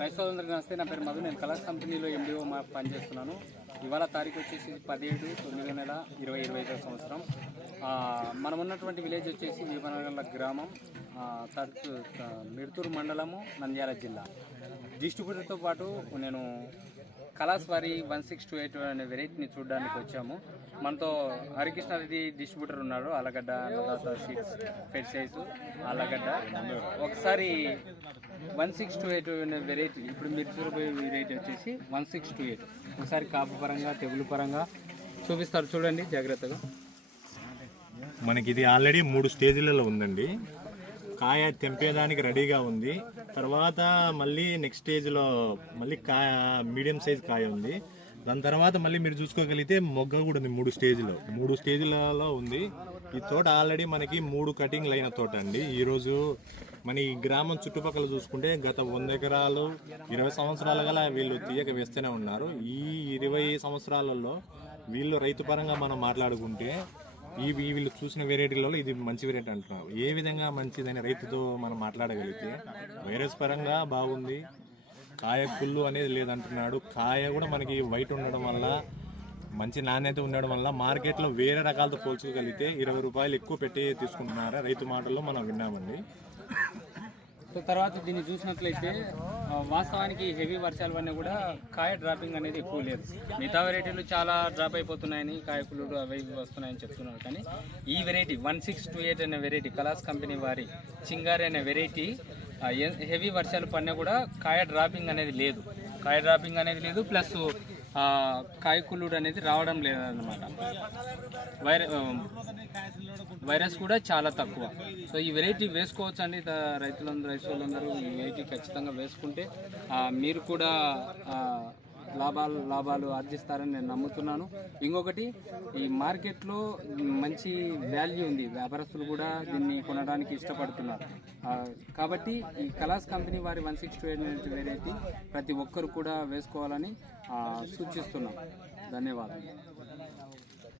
రైతులందరికీ నమస్తే. నా పేరు మధు. నేను కలర్స్ కంపెనీలో ఎండిఓ పనిచేస్తున్నాను. ఇవాళ తారీఖు వచ్చేసి 17/9/2025 సంవత్సరం. మనం ఉన్నటువంటి విలేజ్ వచ్చేసి వీపనగర్ల గ్రామం, మిర్తూరు మండలము, నంద్యాల జిల్లా. డిస్ట్రిబ్యూటర్తో పాటు నేను కలాస్ వారి 1628 అనే వెరైటీని చూడడానికి వచ్చాము. మనతో హరికృష్ణారెడ్డి డిస్ట్రిబ్యూటర్ ఉన్నాడు. ఆలగడ్డ, అన్నదాత సీడ్స్, ఫెడ్ సైజు, ఆలగడ్డ. ఒకసారి 1628 అనే వెరైటీ, ఇప్పుడు మీరు చూడబోయే వెరైటీ వచ్చేసి 1628. ఒకసారి కాపు పరంగా, తెగులు పరంగా చూపిస్తారు, చూడండి జాగ్రత్తగా. మనకి ఇది ఆల్రెడీ 3 స్టేజ్లలో ఉందండి. కాయ తెంపేదానికి రెడీగా ఉంది. తర్వాత మళ్ళీ నెక్స్ట్ స్టేజ్లో మళ్ళీ కాయ మీడియం సైజ్ కాయ ఉంది. దాని తర్వాత మళ్ళీ మీరు చూసుకోగలిగితే మొగ్గ కూడా ఉంది. 3 స్టేజ్లలో ఉంది. ఈ తోట ఆల్రెడీ మనకి 3 కటింగ్లు అయిన తోట అండి. ఈరోజు మన ఈ గ్రామం చుట్టుపక్కల చూసుకుంటే గత 100 ఎకరాలు 20 సంవత్సరాల గల వీళ్ళు తీయక వేస్తూనే ఉన్నారు. ఈ 20 సంవత్సరాలలో వీళ్ళు రైతు పరంగా మనం మాట్లాడుకుంటే వీళ్ళు చూసిన వెరైటీలలో ఇది మంచి వెరైటీ అంటున్నారు. ఏ విధంగా మంచిదని రైతుతో మనం మాట్లాడగలిగితే వైరస్ పరంగా బాగుంది, కాయ కుళ్ళు అనేది లేదంటున్నాడు. కాయ కూడా మనకి వైట్ ఉండడం వల్ల, మంచి నాణ్యత ఉండడం వల్ల మార్కెట్లో వేరే రకాలతో పోల్చుకోగలిగితే 20 రూపాయలు ఎక్కువ పెట్టి తీసుకుంటున్నారు. రైతు మాటల్లో మనం విన్నామండి. తర్వాత దీన్ని చూసినట్లయితే వాస్తవానికి హెవీ వర్షాల వల్ల కూడా కాయ డ్రాపింగ్ అనేది ఎక్కువ లేదు. మిగతా వెరైటీలు చాలా డ్రాప్ అయిపోతున్నాయని, కాయకులు అవి వస్తున్నాయని చెప్తున్నారు. కానీ ఈ వెరైటీ 1628 అనే వెరైటీ, కలాస్ కంపెనీ వారి చింగారి అనే వెరైటీ హెవీ వర్షాలు పడినా కూడా కాయ డ్రాపింగ్ అనేది లేదు. ప్లస్ కాయకులుడు అనేది రావడం లేదన్నమాట. వైరస్ కూడా చాలా తక్కువ. సో ఈ వెరైటీ వేసుకోవచ్చు అండి. రైతులందరూ ఈ వెరైటీ ఖచ్చితంగా వేసుకుంటే మీరు కూడా లాభాలు ఆర్జిస్తారని నేను నమ్ముతున్నాను. ఇంకొకటి, ఈ మార్కెట్లో మంచి వాల్యూ ఉంది. వ్యాపారస్తులు కూడా దీన్ని కొనడానికి ఇష్టపడుతున్నారు. కాబట్టి ఈ కలాస్ కంపెనీ వారి 1628 వెరైటీ ప్రతి ఒక్కరు కూడా వేసుకోవాలని సూచిస్తున్నాం. ధన్యవాదాలు.